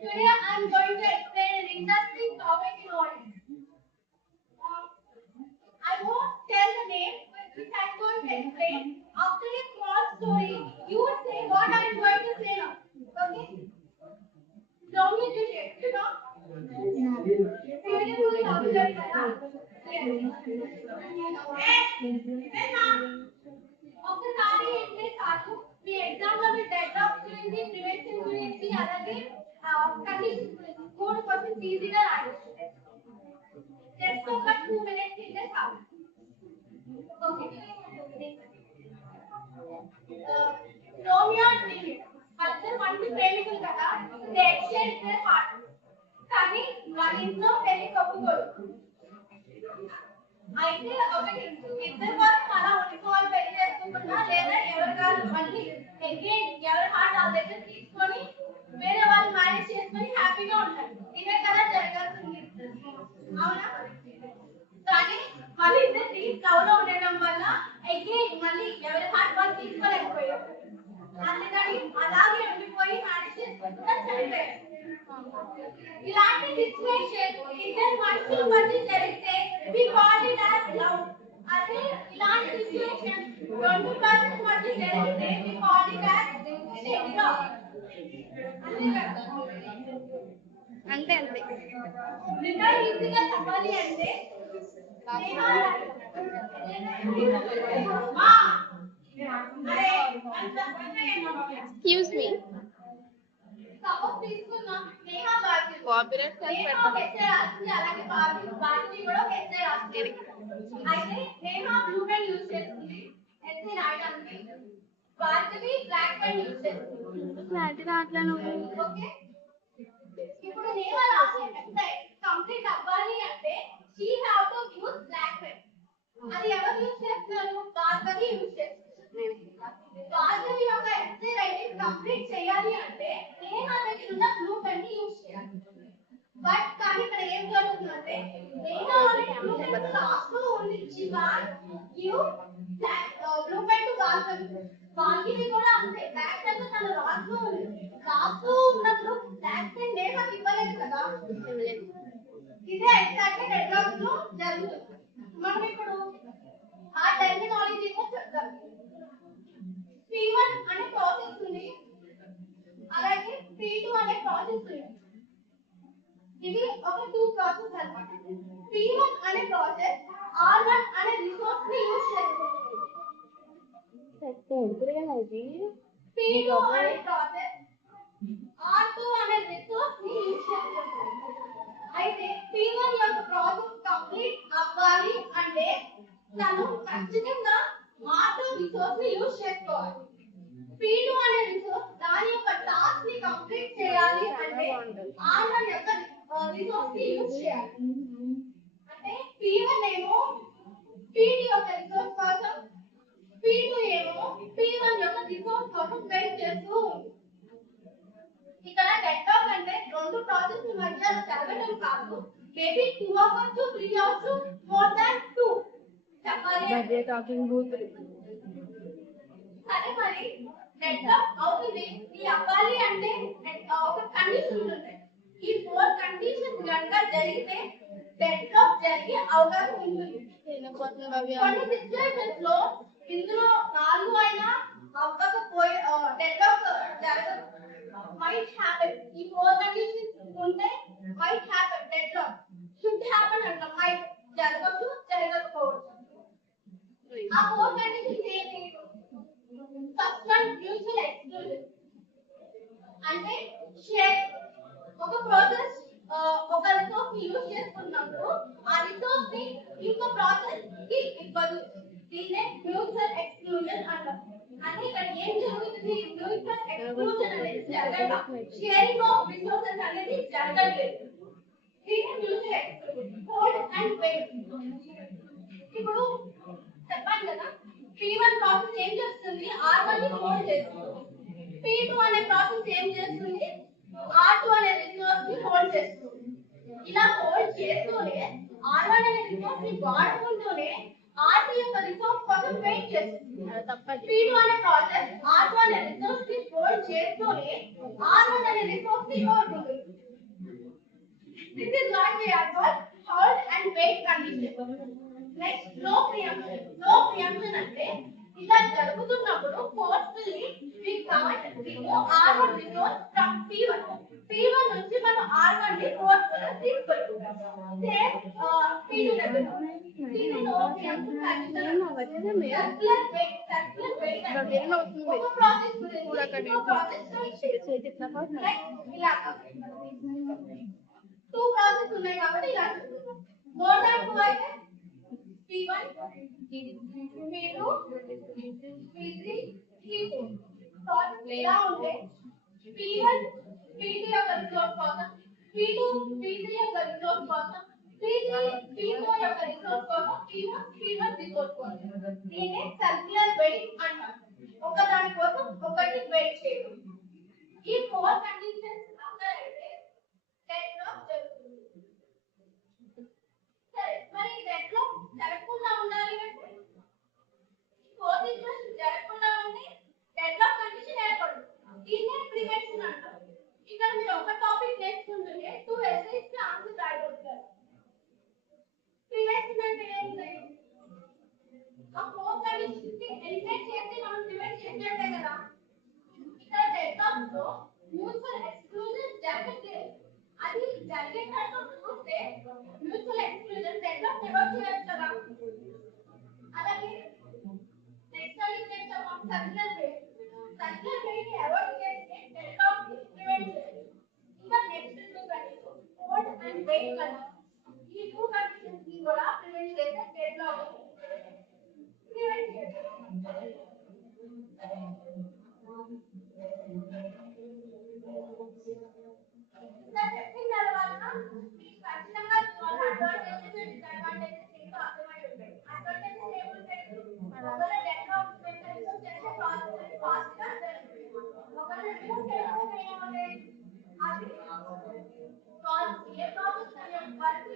Today I am going to explain an interesting topic in audit. I won't tell the name which I am going to explain. After a small story, you would say what I am going to say now. Okay? Don't you do it, you know? Beautiful subject, ఒకసారి ఏంటే కాదు మీ exam లో మీ dead lock గురించి prevention గురించి అలాగే conditions గురించి మూడు questions ఈజీగా రాయొచ్చు జస్ట్ ఒక 2 minutes ఇస్తే చాలు ఓకే రోమియో అండ్ జూలియట్ వాళ్ళిద్దరు మంచి ప్రేమికులు కదా దే ఎక్స్చేంజ్ దేర్ హార్ట్ కానీ వాళ్ళ ఇంట్లో పెళ్లి ఒప్పుకోరు అయితే ఒకటి ఇద్దరు కోసం అలా ఉండిపోవాలి పెళ్లి చేసుకుంటున్నా లేదా ఎవరి కాదు మళ్ళీ అగైన్ ఎవరి హార్ట్ వాళ్ళ దగ్గర తీసుకొని వేరే వాళ్ళు మ్యారేజ్ చేసుకొని హ్యాపీగా ఉంటారు ఇదే కదా జరగాల్సింది అవునా కానీ మళ్ళీ ఇద్దరు లవ్ లో ఉండడం వల్ల అగైన్ మళ్ళీ ఎవరి హార్ట్ వాళ్ళు తీసుకోలేకపోయారు అందుకని అలాగే ఉండిపోయి మ్యారేజ్ చేసుకుంటున్నా చనిపోయారు ఇలాంటి సిచ్యువేషన్ ఇద్దరు మనుషుల మధ్య జరిగితే we call it as love అదే ఇలాంటి సిచ్యువేషన్ రెండు పర్సన్స్ మధ్య జరిగితే we call it as deadlock అంతే అంతే ఇంకా ఈజీగా చెప్పాలి అంటే ఎక్స్క్యూజ్ మీ సపోజ్ తీసుకున్నా నేహా బాధ్యత కాపీరైట్ నేహా ఎస్ఏ రాస్తుంది అలాగే బాధ్యత కూడా ఎస్ఏ రాస్తుంది అయితే నేహా బ్లూ పెన్ యూజ్ చేస్తుంది ఎస్ఏ రాయడానికి బాధ్యత బ్లాక్ పెన్ యూజ్ చేస్తుంది క్లారిటీ రావట్లేదు ఓకే ఇప్పుడు నేహా రాసే ఎస్ఏ కంప్లీట్ అవ్వాలి అంటే she have to use black pen అది ఎవరు యూజ్ చేస్తున్నారు బాధ్యత యూజ్ చేస్తున్నారు బాధ్యత యొక్క ఎస్ఏ రైటింగ్ కంప్లీట్ చేయాలి అంటే నేహా దగ్గర ఉన్న బ్లూ పెన్ ని యూజ్ చేయాలి బట్ కానీ ఇక్కడ ఏం జరుగుతుందంటే నేహా బ్లూ పెన్ లాస్ట్ లో ఉంది చివా యు బ్లాక్ బ్లూ పెన్ టు బాధ్యత కూడా అంతే బ్లాక్ పెన్ తన లాస్ట్ లో ఉంది లాస్ట్ లో ఉన్నప్పుడు బ్లాక్ పెన్ నేహా ఇవ్వలేదు కదా ఇదే ఎగ్జాక్ట్ డెడ్లాక్ లో జరుగుతుంది మనం ఇప్పుడు ఆ టెర్మినాలజీ ఏమో చెప్తాం P1 అనే ప్రాసెస్ ఉంది అలాగే P2 అనే ప్రాసెస్ ఉంది ఇది ఒక 2 ప్రాసెస్ అన్నమాట P1 అనే ప్రాసెస్ R1 అనే రిసోర్స్ ని యూస్ చేస్తుంది P2 అనే ప్రాసెస్ R2 అనే రిసోర్స్ ని యూస్ చేస్తుంది అయితే P1 యొక్క ప్రాసెస్ కంప్లీట్ అవ్వాలి అంటే తను ఖచ్చితంగా R2 రిసోర్స్ ని యూస్ చేసుకోవాలి P2 అనే రిసోర్స్ దాని యొక్క టాస్క్ ని కంప్లీట్ చేయాలి అంటే R1 యొక్క రిసోర్స్ ని యూస్ చేయాలి అంటే P1 ఏమో P2 యొక్క రిసోర్స్ కోసం P2 ఏమో P1 యొక్క రిసోర్స్ కోసం వెయిట్ చేస్తూ ఇక్కడ డెడ్లాక్ అంటే రెండు ప్రాసెస్ మధ్య జరగడం కాదు maybe 2 hours 3 hours more than 2 చెప్పాలి మధ్య టాకింగ్ బూత్ సరే మరి డెడ్లాక్ అవుతుంది ఈ అవ్వాలి అంటే ఒక కండిషన్ ఉంటుంది ఈ 4 కండిషన్స్ గనుక జరిగితే డెడ్లాక్ జరిగే అవకాశం ఉంటుంది కొన్ని సిచ్యువేషన్స్ లో ఇందులో 4 అయినా అవ్వకపోయే డెడ్లాక్ జరగదు మైట్ హ్యాపెన్ ఈ 4 కండిషన్స్ ఉంటే might happen deadlock should happen అంట మైట్ జరగచ్చు జరగకపోవచ్చు ఆ 4 కండిషన్స్ ఏంటి ఫస్ట్ వన్ మ్యూచువల్ ఎక్స్క్లూజన్ అంటే షేర్ ఒక ప్రాసెస్ ఒక రిసోర్స్ ని యూజ్ చేసుకున్నప్పుడు ఆ రిసోర్స్ ని ఇంకో ప్రాసెస్ కి ఇవ్వదు దీన్నే మ్యూచువల్ ఎక్స్క్లూజన్ అంటాం అంటే ఇక్కడ ఏం జరుగుతుంది మ్యూచువల్ ఎక్స్క్లూజన్ అనేది జరగదు షేరింగ్ ఆఫ్ రిసోర్సెస్ అనేది జరగలేదు దీన్నే mutual exclusion hold and wait ఇప్పుడు చెప్పాను కదా P1 ప్రాసెస్ ఏం చేస్తుంది R1 ని హోల్డ్ చేస్తుంది P2 అనే ప్రాసెస్ ఏం చేస్తుంది R2 అనే రిసోర్స్ ని హోల్డ్ చేస్తుంది ఇలా హోల్డ్ చేస్తూనే R1 అనే రిసోర్స్ ని వాడుకుంటూనే R2 యొక్క రిసోర్స్ కోసం వెయిట్ చేస్తుంది P2 అనే ప్రాసెస్ R2 అనే రిసోర్స్ ని హోల్డ్ చేస్తూనే R1 అనే రిసోర్స్ ని కోరుకుంటుంది next no preemption. No preemption అంటే ఇలా జరుగుతున్నప్పుడు forcefully we can't remove R1 resource from P1. P1 నుంచి మనం R1 ని ఫోర్స్ఫుల్ గా తీసుకెళ్తున్నాం. సేమ్ P2 దగ్గర ఇది నో ప్రియంప్షన్ కండిషన్. సర్క్యులర్ వెయిట్ ఒక ప్రాసెస్ గురించి ఇంకో ప్రాసెస్ ఇలా టూ ప్రాసెస్ ఉన్నాయి కాబట్టి ఇలా మోర్ దాన్ టూ అయితే P1 P2 P3 P4 process ఇలా ఉంటే P1 P2 యొక్క రిసోర్స్ కోసం P2 P3 యొక్క రిసోర్స్ కోసం P3 P4 యొక్క రిసోర్స్ కోసం P1 P1 రిసోర్స్ కోసం దీన్ని సర్క్యులర్ వెయిట్ అంటారు. ఒకదాని కోసం ఒకటి వెయిట్ చేయడం. ఈ ఫోర్ కండిషన్స్ అప్లై అయితే డెడ్లాక్ జరుగుతుంది. సరే మరి డెడ్లాక్ జరగకుండా ఉండాలి అంటే ఫోర్ ఈక్వేషన్ జరగకుండా ఉంటే డెడ్లాక్ కండిషన్ ఏర్పడుతుంది. దీన్నే ప్రివెన్షన్ అంటారు. ఇక్కడ మీరు ఒక టాపిక్ నేర్చుకుంటుంటే 2 ఎస్ఐస్ కి ఆన్సర్ రాయగలుగుతారు. ప్రివెన్షన్ అంటే ఏంటి? ఆ ఫోర్ కండిషన్స్ ని ఎలిమినేట్ చేసి మనం ప్రివెంట్ చేసినట్టే కదా. ఇక్కడ డెడ్లాక్ లో మ్యూచువల్ ఎక్స్క్లూజన్ జరగట్లేదు. అది జరిగేటట్టు చూస్తే మ్యూచువల్ ఎక్స్క్లూజన్ డెడ్లాక్ ఎవరు చేయొచ్చు కదా. అలాగే నెక్స్ట్ అడిగితే circular wait. Circular wait avoid చేస్తే డెడ్లాక్ ప్రివెంట్ చేయొచ్చు. ఇంకా next two conditions force and wait condition. ఈ టూ కండిషన్స్ ని కూడా ప్రివెంట్ చేస్తే డెడ్లాక్ ప్రివెంట్ చేయొచ్చు. ఇలా చెప్పిన తర్వాత మీకు ఖచ్చితంగా అడ్వాంటేజెస్ డిసడ్వాంటేజెస్ ఏంటో అర్థమై ఉంటాయి. అడ్వాంటేజెస్ ఏముంటాయి? ఒకవేళ డెడ్లాక్ మెకానిజం చేస్తే ప్రాసెస్ ఫాస్ట్ గా జరుగుతుంది. ఒకవేళ రిమూవ్ చేస్తే ఏమవుతాయి? అది ప్రాసెస్ ఏ ప్రాసెస్ అనేది వర్క్